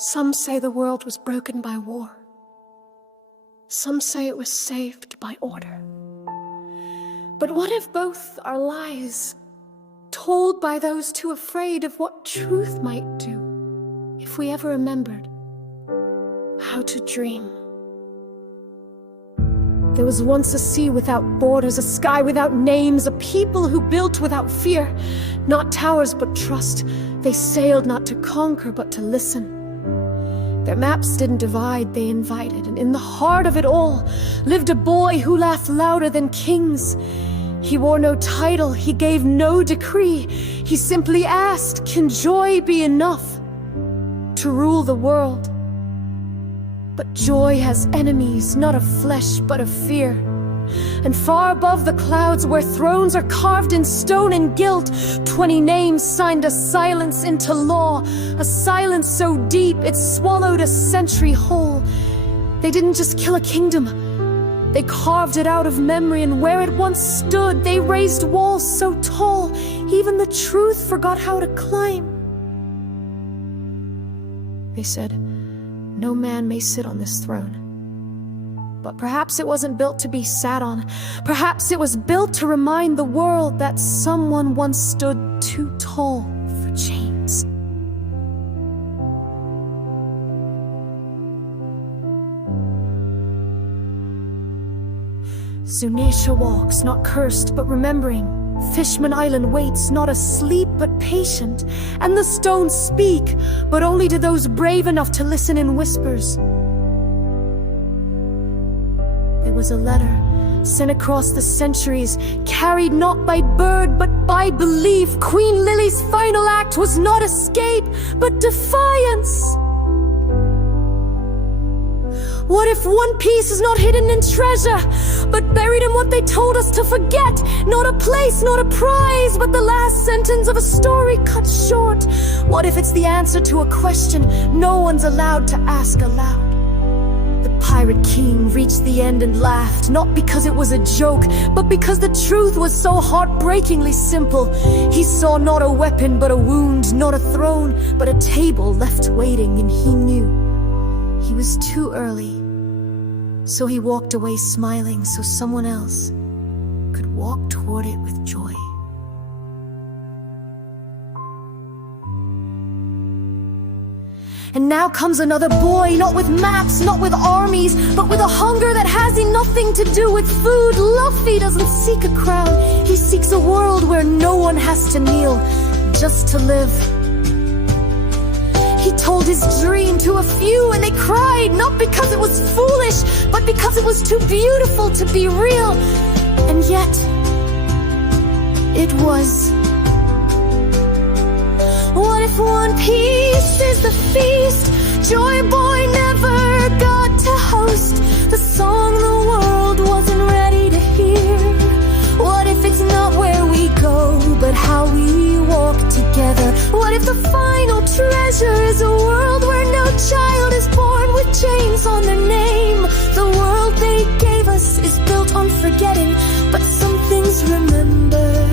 Some say the world was broken by war. Some say it was saved by order. But what if both are lies, told by those too afraid of what truth might do, if we ever remembered how to dream? There was once a sea without borders, a sky without names, a people who built without fear, not towers but trust. They sailed not to conquer but to listen. Their maps didn't divide, they invited, and in the heart of it all lived a boy who laughed louder than kings. He wore no title, he gave no decree. He simply asked, can joy be enough to rule the world? But joy has enemies, not of flesh, but of fear. And far above the clouds, where thrones are carved in stone and gilt, 20 names signed a silence into law, a silence so deep it swallowed a century whole. They didn't just kill a kingdom, they carved it out of memory, and where it once stood, they raised walls so tall, even the truth forgot how to climb. They said, no man may sit on this throne. But perhaps it wasn't built to be sat on. Perhaps it was built to remind the world that someone once stood too tall for chains. Zunesha walks, not cursed, but remembering. Fishman Island waits, not asleep, but patient. And the stones speak, but only to those brave enough to listen in whispers. It was a letter sent across the centuries, carried not by bird, but by belief. Queen Lily's final act was not escape, but defiance. What if one piece is not hidden in treasure, but buried in what they told us to forget? Not a place, not a prize, but the last sentence of a story cut short. What if it's the answer to a question no one's allowed to ask aloud? The Pirate King reached the end and laughed, not because it was a joke, but because the truth was so heartbreakingly simple. He saw not a weapon, but a wound, not a throne, but a table left waiting, and he knew he was too early. So he walked away smiling, so someone else could walk toward it with joy. And now comes another boy, not with maps, not with armies, but with a hunger that has nothing to do with food. Luffy doesn't seek a crown, he seeks a world where no one has to kneel just to live. He told his dream to a few and they cried, not because it was foolish, but because it was too beautiful to be real. And yet, it was. What if one piece is the feast Joy Boy never got to host? The song the world wasn't ready to hear. What if it's not where we go, but how we walk together? What if the final treasure is a world where no child is born with chains on their name? The world they gave us is built on forgetting, but some things remember.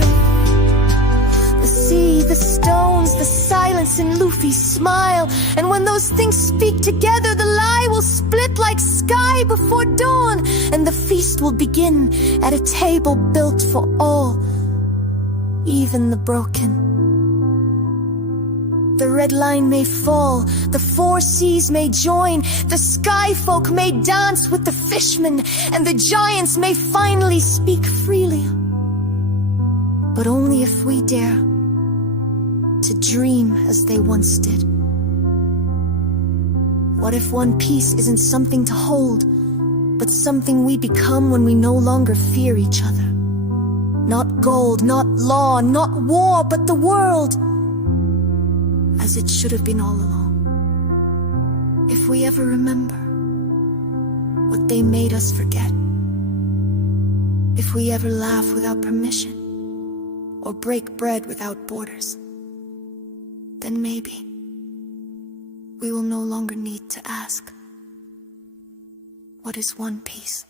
The sea, the stones, the silence, and Luffy's smile. And when those things speak together, the lie will split like sky before dawn, and the feast will begin at a table built for all, even the broken. The red line may fall, the four seas may join, the sky folk may dance with the fishmen, and the giants may finally speak freely. But only if we dare to dream as they once did. What if one piece isn't something to hold, but something we become when we no longer fear each other? Not gold, not law, not war, but the world, as it should have been all along. If we ever remember what they made us forget, if we ever laugh without permission, or break bread without borders, then maybe we will no longer need to ask, what is one piece?